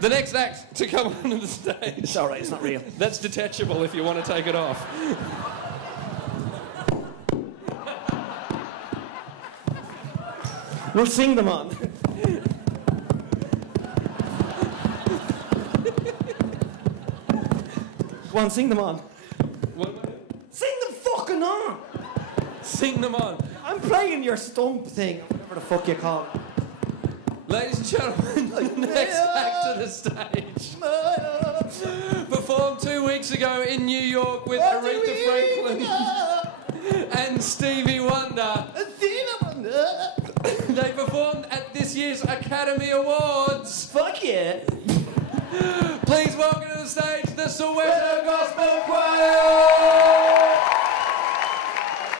The next act to come onto the stage. It's all right, it's not real. That's detachable if you want to take it off. We'll sing them on. Go on, sing them on. What am I doing? Sing them fucking on! Sing them on. I'm playing your stump thing, whatever the fuck you call it. Ladies and gentlemen, the next act to the stage. Performed 2 weeks ago in New York with Aretha Franklin and Stevie Wonder. They performed at this year's Academy Awards. Fuck yeah! Please welcome to the stage the Soweto Gospel Choir!